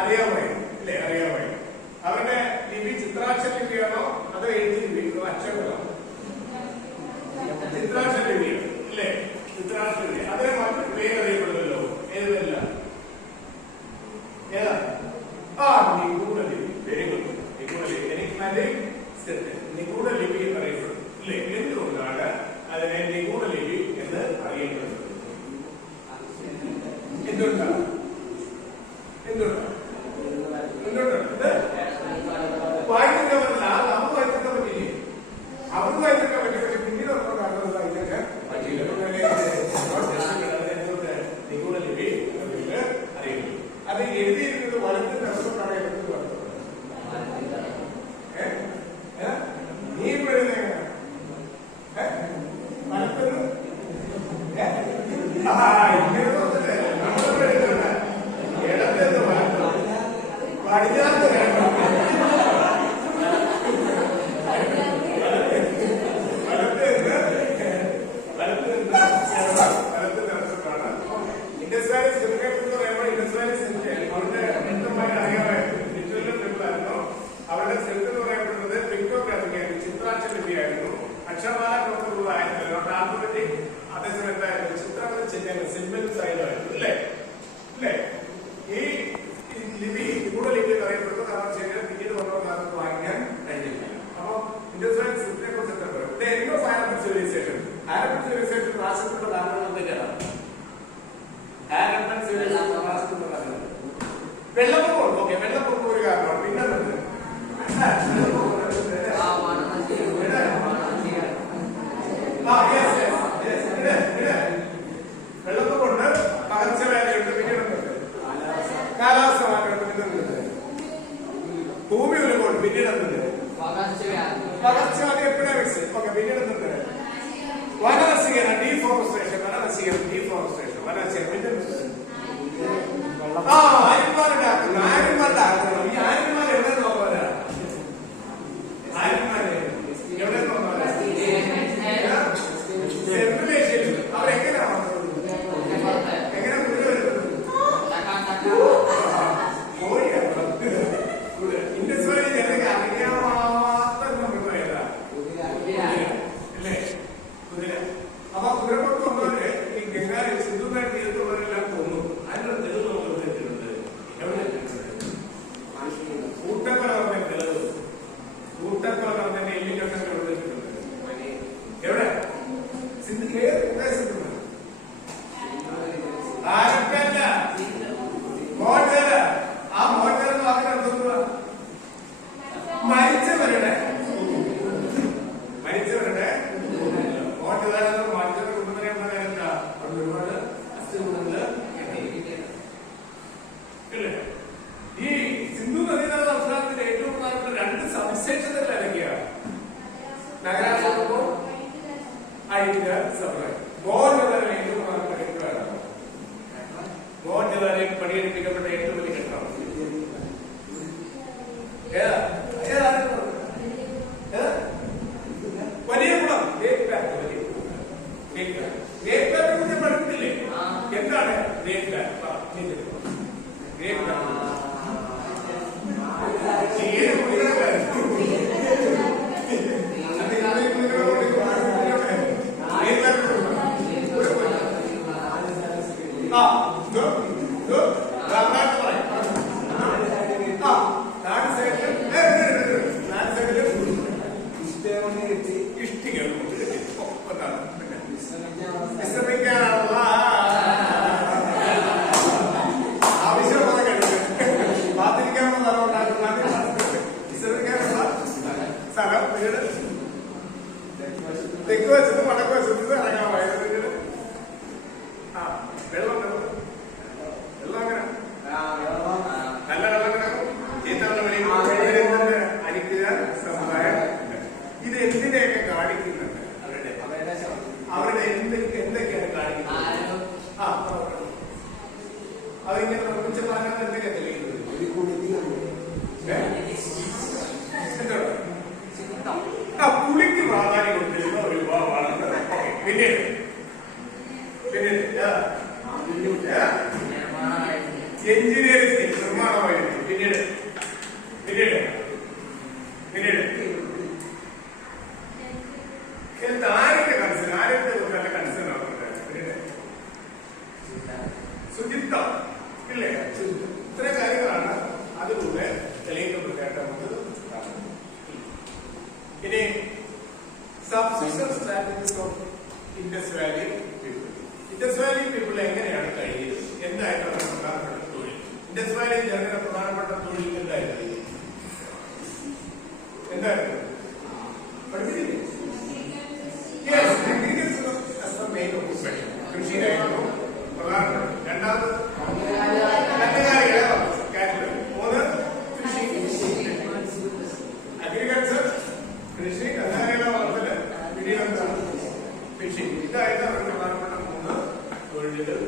അറിയാമായി അല്ലേ? അറിയാമായി. അവരുടെ ലിപി ചിത്രാക്ഷര ലിപിയാണോ അതോ എഴുതി ലിപി അക്ഷരങ്ങളോ? ചിത്രാക്ഷര ലിപിയാണ് അല്ലേ? ചിത്രാക്ഷര ലിപി. അതിനെ മറ്റൊരു പേര് അറിയപ്പെടുമല്ലോ. ഏതല്ല? ഏതാ? നിഗൂഢ ലിപി. Very good. നിഗൂഢ ലിപി. Enigmatic script. നിഗൂഢ ലിപി എന്നറിയപ്പെടും അല്ലേ? എന്തുകൊണ്ടാണ് അതിനെ നിഗൂഢ ലിപി എന്ന് അറിയപ്പെടുന്നത്? എന്തുകൊണ്ടാണ്? എന്തുകൊണ്ടാണ്? വായിക്കാൻ പറ്റില്ല. നമുക്ക് വായിക്കാൻ പറ്റില്ലേ? അവർക്ക് വായിക്കാൻ പറ്റി. പക്ഷെ പിന്നീട് കാണുന്നത് വായിക്കാൻ പറ്റില്ല. നിഗൂഢ ലിപി അറിയുന്നു. അത് എഴുതിയിരിക്കുന്നത് വലത്ത് നഷ്ടപ്പെടാൻ എടുത്ത് നീ എഴുതുന്ന വലത്ത് ഇടത്തേന്ന് വലത്ത് പടിഞ്ഞാറ് അവരുടെ സെൽഫ് എന്ന് പറയപ്പെടുന്നത് പിക്ടോഗ്രാഫിക് ആയിരുന്നു, ചിത്രാക്ഷര ലിപിയായിരുന്നു. അക്ഷരമാല ആയിരുന്നല്ലോ, ആൽഫബറ്റിക്. അതേസമയം എന്തായിരുന്നു? ചിത്രങ്ങൾ ചെയ്യാൻ സിമ്പിൾ സ്റ്റൈലായിരുന്നു അല്ലേ? അല്ലേ? ഈ ലിപി നിഗൂഢ ലിപി അറിയപ്പെടുന്നത് കാരണം ശരിയാണ് പിന്നീട് വന്നവർക്ക് വാങ്ങിക്കാൻ കഴിഞ്ഞില്ല. അപ്പൊ ഇൻഡസ്ട്രിയൽ സിസ്റ്റത്തെ കുറിച്ച് ഹാരപ്പൻ സിവിലൈസേഷൻ. ഹാരപ്പൻ സിവിലൈസേഷൻ നാശത്തിലുള്ള കാരണങ്ങൾ എന്തൊക്കെയാണ്? ഹാരപ്പൻ സിവിലൈസേഷൻ നാശത്തിലുള്ള കാരണങ്ങൾ വെള്ളപ്പൊക്കം. ഓക്കെ, വെള്ളപ്പൊക്കം ഒരു കാരണമാണ്. പിന്നെ വെള്ളപ്പൊക്കമുണ്ട്, പകർച്ചവ്യാധിയുണ്ട്, പിന്നീടുണ്ട് കാലാവസ്ഥ മാറ്റമുണ്ട്, പിന്നെന്തുണ്ട്? ഭൂമി ഉരുകുണ്ട്, പിന്നീടെന്തുണ്ട്? പകർച്ചവ്യാധി എപ്പോഴാ മിക്സ്? ഓക്കെ, പിന്നീടെന്തുണ്ട്? വനനശീകരണം, ഡീഫോറസ്റ്റേഷൻ. വനനശീകരണം, ഡീഫോറസ്റ്റേഷൻ, വനനശീകരണം. പിന്നെന്തുണ്ട്? ആര്യന്മാരുടെ ആക്രമണം. ആര്യന്മാരുടെ ആക്രമണം. ഈ ആര്യന്മാർ എവിടെ നോക്കാനാ? ആര്യന്മാര് എവിടെ നോക്കാനാ? സെൻട്രൽ ഏഷ്യയിൽ. അവരെങ്ങനെയാണ് എങ്ങനെ കുതിര വരുന്നത്? കോഴിയാണ്. ഇൻഡസ് വാലി ജനതയ്ക്ക് അറിയാത്ത മൃഗം ഏതാ? അല്ലേ? കുതിര. അപ്പൊ കുതിരപ്പുറത്ത് വന്നവര് ഈ ഗംഗാ സിന്ധുനദി തീരത്തുള്ളവരെല്ലാം കൊന്നു. അതിനുള്ള തെളിവ് നമുക്ക് വെച്ചിട്ടുണ്ട്. എവിടെ കൂട്ടക്കൊല പറഞ്ഞ തെളിവ്, കൂട്ടക്കൊല പറഞ്ഞ എല്ലിക്കട്ടങ്ങൾ എവിടെ വെച്ചിട്ടുണ്ട്? എവിടെ? സിന്ധു സിന്ധു ആരൊക്കെയല്ല മോചന. ആ മോചന എന്ന് പറഞ്ഞാൽ എന്തുവാ? മരിച്ചവരുടെ മോചന. മരിച്ചവരുടെ കുടുംബനെ എന്താ ഒരുപാട് അസ്ഥികൂടങ്ങള് ഇല്ലേ? ഈ സിന്ധു നദീതട സംസ്ഥാനത്തിന്റെ ഏറ്റവും പ്രധാനപ്പെട്ട രണ്ട് സവിശേഷതകൾ ഏതൊക്കെയാണ്? നഗരാസമൂഹവും ഐക്യ സമുദായം. മോഹൻജദാരൻ ഏറ്റവും പ്രധാനപ്പെട്ട കെട്ടിടമാണ്. മോഹൻജദാരൻ പണിയെടുപ്പിക്കപ്പെട്ട ഏറ്റവും വലിയ കെട്ടിടമാണ്. വലിയ കുളം, ഗ്രേറ്റ് ബാങ്ക്. വലിയ ഗ്രേറ്റ് ബാങ്ക്. ഗ്രേറ്റ് ബാങ്കിനെ കുറിച്ച് പഠിക്കുന്നില്ലേ? എന്താണ് ഗ്രേറ്റ് ബാങ്ക്? ഗ്രേറ്റ് ബാങ്ക് വിശ്രമിക്കാനുള്ള ആവശ്യമുള്ള കാത്തിരിക്കാനുള്ള സ്ഥലം ഉണ്ടാക്കുന്ന വിശ്രമിക്കാനുള്ള സ്ഥലം വീട് തെക്ക് വശത്ത് വടക്ക് വശത്ത് ഇറങ്ങാൻ പോയത് വീട്. വെള്ളം വെള്ളം അങ്ങനെ നല്ല വെള്ളം കിടക്കും. ചീത്ത വെള്ളം അരിക്കുക സമുദായം. ഇത് എന്തിനെയൊക്കെ കാണിക്കുന്നുണ്ട്? അവരുടെ എന്തൊക്കെയാണ് കാണിക്കുന്നത്? അതിങ്ങനെ നിർമ്മിച്ച സാധനങ്ങൾ എന്തൊക്കെയാണ് തെളിയിക്കുന്നത്? പുളിക്ക് പ്രാധാന്യം കൊടുത്തിരുന്ന ഒരു വിഭാഗമാണ്. പിന്നീട് എഞ്ചിനീയറിംഗ് നിർമ്മാണമായിരുന്നു. Indus valley people. Indus valley people എങ്ങനെയാണ് കഴിയുന്നത്? എന്തായിരുന്നു അവരുടെ പ്രധാനപ്പെട്ട തൊഴിൽ? ഇൻഡസ് വാലി ജനങ്ങളുടെ പ്രധാനപ്പെട്ട തൊഴിൽ എന്തായിരുന്നു? എന്തായിരുന്നു? പഠിപ്പിച്ചില്ലേ? കൃഷിയായിരുന്നു പ്രധാനപ്പെട്ട. രണ്ടാമത് കന്നുകാലികളെ കാറ്റഗറി. മൂന്ന് അഗ്രികൾച്ചർ, കൃഷി, കന്നുകാലികളെ വളർത്തല്, പിന്നീട് ഫിഷിംഗ്. ഇതായിരുന്നു അവരുടെ പ്രധാനപ്പെട്ട മൂന്ന് തൊഴിലുകൾ.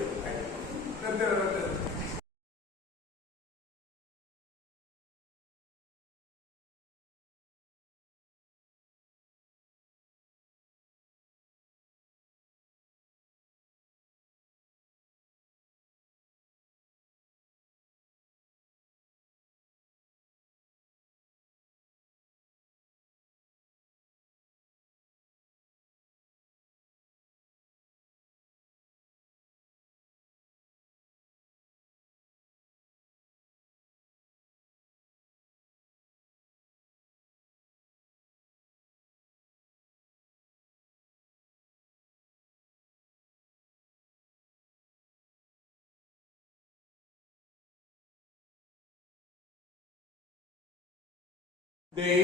ഈ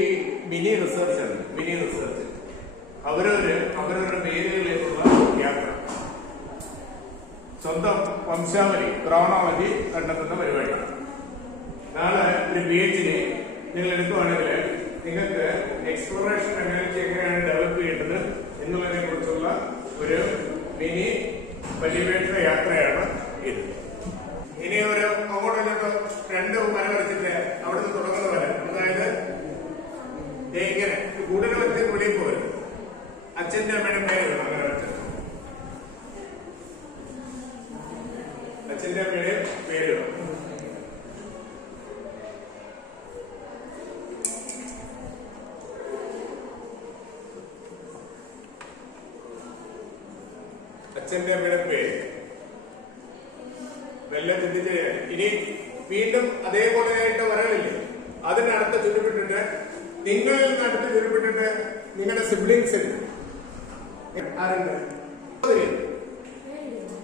മിനി റിസർച്ച് ആണ്. മിനി റിസർച്ച് അവരവരുടെ പേരുകളിലേക്കുള്ള യാത്ര, സ്വന്തം വംശാവലി, ക്രോണോളജി കണ്ടെത്തുന്ന പരിപാടിയാണ്. നാളെ ഒരു PhD നിങ്ങൾ എടുക്കുകയാണെങ്കിൽ നിങ്ങൾക്ക് എക്സ്പ്ലോറേഷൻ എനർജി എങ്ങനെയാണ് ഡെവലപ്പ് ചെയ്യേണ്ടത് എന്നുള്ളതിനെ കുറിച്ചുള്ള ഒരു മിനി പരിവേഷ യാത്രയാണ് ഇത്. ഇനി ഒരു അങ്ങോട്ടും രണ്ട് മല വരച്ചിട്ട് അവിടുന്ന് തുടങ്ങുന്ന മല, അതായത് ഇങ്ങനെ കൂടുതൽ വെച്ച് വെളിയിൽ പോകരുത്. അച്ഛന്റെ അമ്മയുടെ പേര് വേണം അങ്ങനെ വെച്ചത്. അച്ഛന്റെ അമ്മയുടെ പേര് വേണം. അച്ഛന്റെ അമ്മയുടെ പേര് വെല്ലം ചിന്തിച്ച് ഇനി വീണ്ടും അതേപോലെ ആയിട്ട് വരവില്ലേ, അതിനടുത്ത് ചുരുപ്പിട്ടിട്ട് നിങ്ങളിൽ നിന്ന് അടുത്ത് ചുരുപ്പിട്ടിട്ട് നിങ്ങളുടെ സിബ്ലിങ്സ് ഉണ്ട്. ആരുണ്ട്?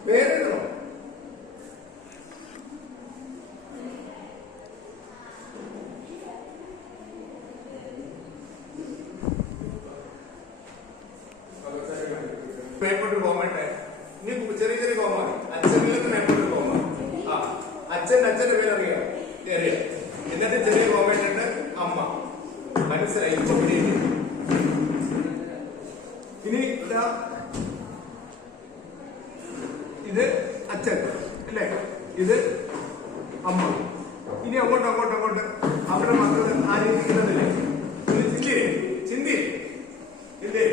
പേരെഴുതണോ? മേപ്പോട്ട് പോകട്ടെ. ഇനി ചെറിയ ചെറിയ കോമാണ്. അച്ഛനിൽ നിന്ന് മേപ്പോട്ട് കോമാണ്. അച്ഛന്റെ പേരറിയാം, എന്നിട്ട് ചെറിയ കോമേറ്റിട്ട് അമ്മ. മനസ്സിലായി? ഇപ്പൊ ഇനി ഇത് അച്ഛൻ അല്ലേ, ഇത് അമ്മ. ഇനി അങ്ങോട്ട് അവിടെ മക്കൾ ആരെയില്ലേ? ചിന്തി ഇല്ലേ?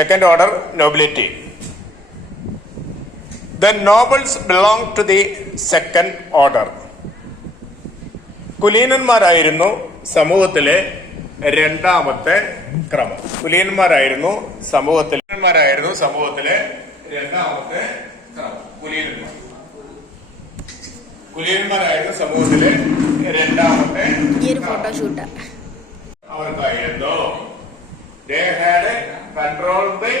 Second order nobility. The nobles belong to the second order. കുലീനന്മാരായിരുന്നു സമൂഹത്തിലെ രണ്ടാമത്തെ ക്രമം. കുലീനന്മാരായിരുന്നു സമൂഹത്തിലെ രണ്ടാമത്തെ ക്രമം. കുലീനന്മാരായിരുന്നു സമൂഹത്തിലെ രണ്ടാമത്തെ. Photoshoot അവർക്കായിരുന്നു. They had controlled the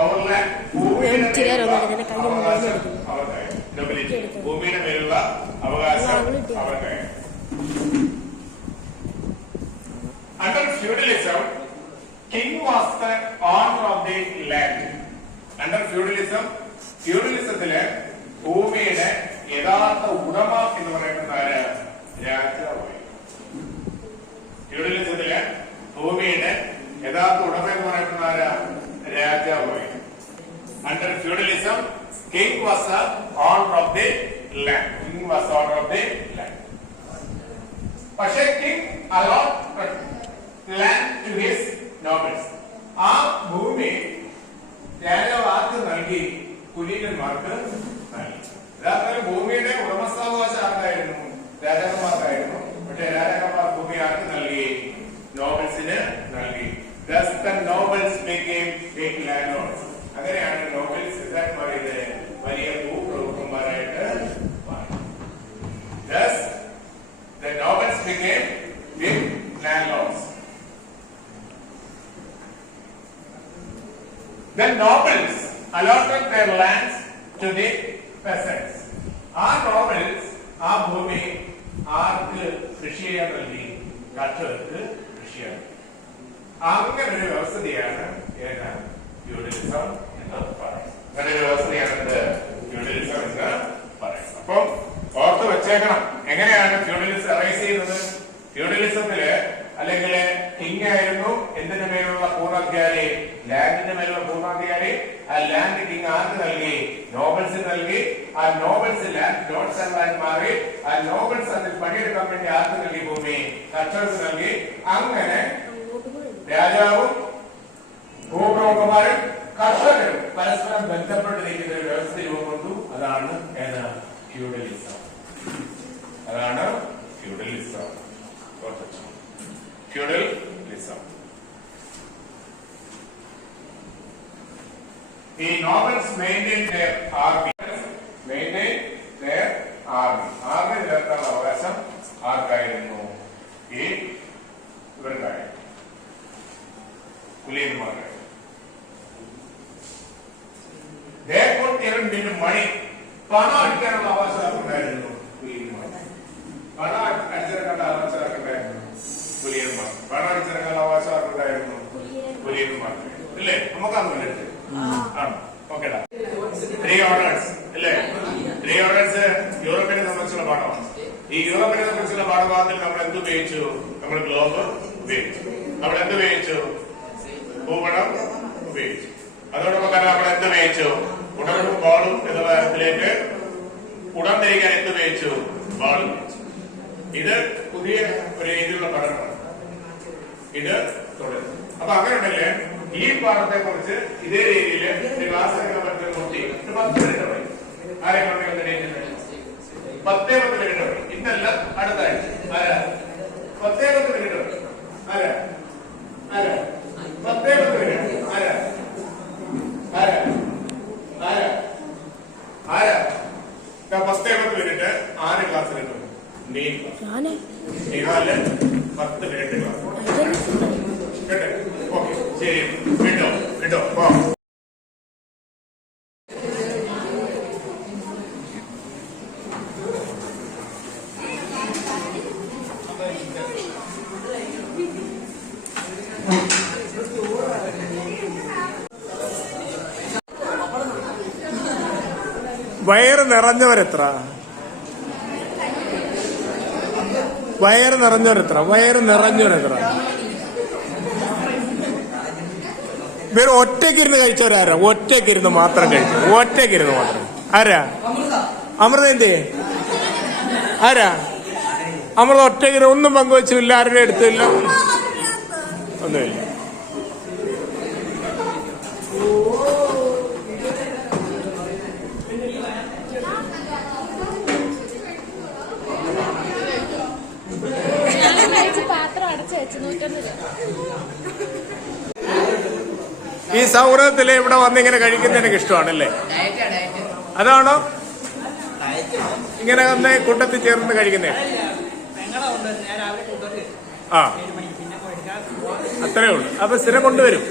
overland. ഭൂമിയുടെ മേലുള്ള അവകാശം അവർക്കായിരുന്നു. Under feudalism, king was the owner of the land. Under feudalismത്തിലെ ഭൂമിയുടെ യഥാർത്ഥ ഉടമ എന്ന് പറയുന്നത് രാജാവായി. ഫ്യൂഡലിസത്തിലെ ഭൂമിയുടെ യഥാർത്ഥ ഉടമ എന്ന് പറയുന്നത് രാജാവായി. Under feudalism, was the owner of the land. King was the owner of the land. പക്ഷേ king allotted land to his nobles. ആ ഭൂമി രാജാവ് ആർക്ക് നൽകി? കുലീനന്മാർക്ക് നൽകി. യഥാർത്ഥത്തിൽ ഭൂമിയുടെ ഉടമസ്ഥാവകാശം ആർക്കായിരുന്നു? രാജാക്കന്മാർക്കായിരുന്നു. പക്ഷേ രാജാക്കന്മാർ ഭൂമി ആർക്ക് നൽകി? നോബൽസിന് നൽകി. Thus the nobles became big landlords. അങ്ങനെയാണ് നോബൽസ് മാറിയത് വലിയ ഭൂപ്രഭുക്കന്മാരായിട്ട് മാറി. Thus the nobles became big landlords. The nobles allotted their lands to the peasants. ആ നോബൽസ് ആ ഭൂമി ആർക്ക് കൃഷി ചെയ്യാൻ നൽകി? കർഷകർക്ക് കൃഷി ചെയ്യാൻ. അങ്ങനെ ഒരു വ്യവസ്ഥയാണ് ഫ്യൂഡലിസം എന്ന് പറയുന്നത്. അങ്ങനെ ഒരു വ്യവസ്ഥയാണ് ഫ്യൂഡലിസം എന്ന് പറയുന്നത്. അപ്പൊ ഓർത്ത് വെച്ചേക്കണം, എങ്ങനെയാണ് ഫ്യൂഡലിസം അറൈസ് ചെയ്യുന്നത്? ഫ്യൂഡലിസത്തില് അല്ലെങ്കിൽ കിങ് ആയിരുന്നു എന്തിന്റെ മേലുള്ള പൂർണ്ണാധികാരി? ലാൻഡിന്റെ മേലുള്ള പൂർണ്ണാധികാരി. ആ ലാൻഡ് കിങ് ആർക്ക് നൽകി? നോബൽസിന് നൽകി. ആ നോബൽസ് ലാൻഡ് ലോർഡ്സ് ആയി മാറി. ആ നോബൽസ് അതിൽ പണിയെടുക്കാൻ വേണ്ടി ആർക്ക് നൽകി? ഭൂമി കർഷകർക്ക് നൽകി. അങ്ങനെ രാജാവും ഭൂപ്രഭുക്കന്മാരും കർഷകരും പരസ്പരം ബന്ധപ്പെട്ടിരിക്കുന്ന ഒരു വ്യവസ്ഥ രൂപം കൊണ്ടു. അതാണ് ഫ്യൂഡലിസം. അതാണ് ഫ്യൂഡലിസം. ഫ്യൂഡലിസം. ഈ nobles maintain their army. Maintain their army. Army നിലനിർത്താനുള്ള അവകാശം ആർക്കായിരുന്നു? ഈ ഇവർക്കായിരുന്നു, കുലീനന്മാർക്ക്. They could earn money. പണം അടിക്കാനുള്ള അവകാശം ഉണ്ടായിരുന്നു കുലീനന്മാർ. പണം അടിച്ചിറക്കേണ്ട അവകാശം ഉണ്ടായിരുന്നു കുലീനന്മാർ. പണം അടിച്ചിറക്കാനുള്ള അവകാശം ഉണ്ടായിരുന്നു കുലീനന്മാർ. ഇല്ലേ? നമുക്കാണ് ആണ്. ഓക്കേടാ. 3 ഓർഡേഴ്സ് അല്ലേ? 3 ഓർഡേഴ്സ് യൂറോപ്പിനെ സംബന്ധിച്ചുള്ള പാഠമാണ്. ഈ യൂറോപ്പിനെ സംബന്ധിച്ചുള്ള പാഠഭാഗത്തിൽ നമ്മൾ എന്ത് ഉപയോഗിച്ചു? നമ്മൾ ഗ്ലോബ് ഉപയോഗിച്ചു. നമ്മൾ എന്ത് ഉപയോഗിച്ചു? ഭൂപടം ഉപയോഗിച്ചു. അതോടൊപ്പം തന്നെ നമ്മൾ എന്ത് ഉപയോഗിച്ചു? ഉടലും ബോളും എന്നുള്ള ഇതിലേക്ക് ഉടം തിരിക്കാൻ എന്ത് ഉപയോഗിച്ചു? ബോൾ ഉപയോഗിച്ചു. ഇത് പുതിയ ഒരു രീതിയിലുള്ള പഠനമാണ്. ഇത് തുടരും. അപ്പൊ അങ്ങനെ ഉണ്ടല്ലേ ഈ പാഠത്തെ കുറിച്ച് ഇതേ രീതിയിൽ ക്ലാസ് എടുക്കാൻ നോക്കി 10 മിനിറ്റ് മതി. ആരെങ്കിലും 10 മിനിറ്റ് മതി. ഇന്നല്ല അടുത്ത ആഴ്ച. ആരാ 10 മിനിറ്റ് മതി? ആരാ ആരാ 10 മിനിറ്റ്? ആരാ ആരാ ആരാ ആരാ 10 മിനിറ്റ് 6 ക്ലാസ് കിട്ടും. നിഹാല് 10 മിനിറ്റ് ക്ലാസ് കേട്ടെ? ഓക്കെ, ശരി. വിട്ടോ വിട്ടോ. വയറ് നിറഞ്ഞവരെത്ര? വയറ് നിറഞ്ഞവരെത്ര? വയറ് നിറഞ്ഞവരെത്ര? ഇവർ ഒറ്റയ്ക്കിരുന്ന് കഴിച്ചവരാരാ? ഒറ്റയ്ക്കിരുന്ന് മാത്രം കഴിച്ചു. ഒറ്റയ്ക്കിരുന്ന് മാത്രം. ആരാ? അമൃതന്റെ ആരാ? അമൃത ഒറ്റയ്ക്കിരുന്ന് ഒന്നും പങ്കുവച്ചില്ല, ആരുടെ അടുത്തില്ല, ഒന്നുമില്ല. ഈ സൗഹൃദത്തില് ഇവിടെ വന്നിങ്ങനെ കഴിക്കുന്ന എനിക്ക് ഇഷ്ടമാണല്ലേ? അതാണോ ഇങ്ങനെ വന്ന് കൂട്ടത്തിൽ ചേർന്ന് കഴിക്കുന്നേ? ആ, അത്രേ ഉള്ളൂ. അപ്പൊ സ്ഥിരം കൊണ്ടുവരും.